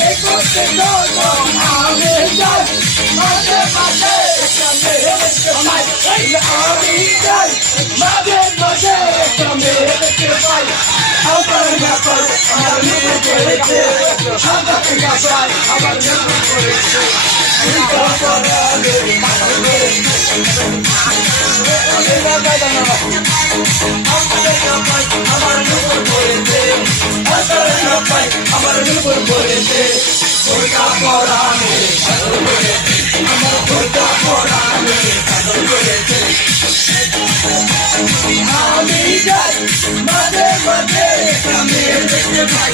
এই করতে তো আমি যাই মাঝে মাঝে আমি যাই মাঝে মাঝে দেখতে পাই আমার ব্যাপার আমার নিয়ে করেছে সাদা গাছাই আমার নিয়ে করেছে আমার উপর পড়েছে ওইটা পড়ানে আমার ওইটা পড়ানে আমি যাই মাঝে মাঝে আমি দেখতে পাই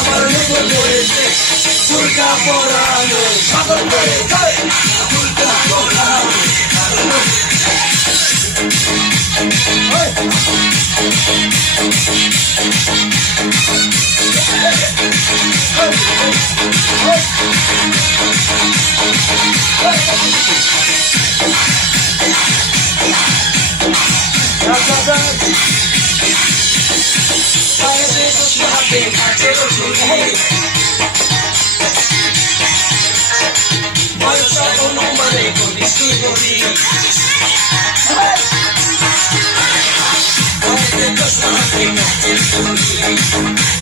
আমার উপর পড়েছে ওইটা পড়ানে সাদর করেছে ওইটা পড়ানে Hey!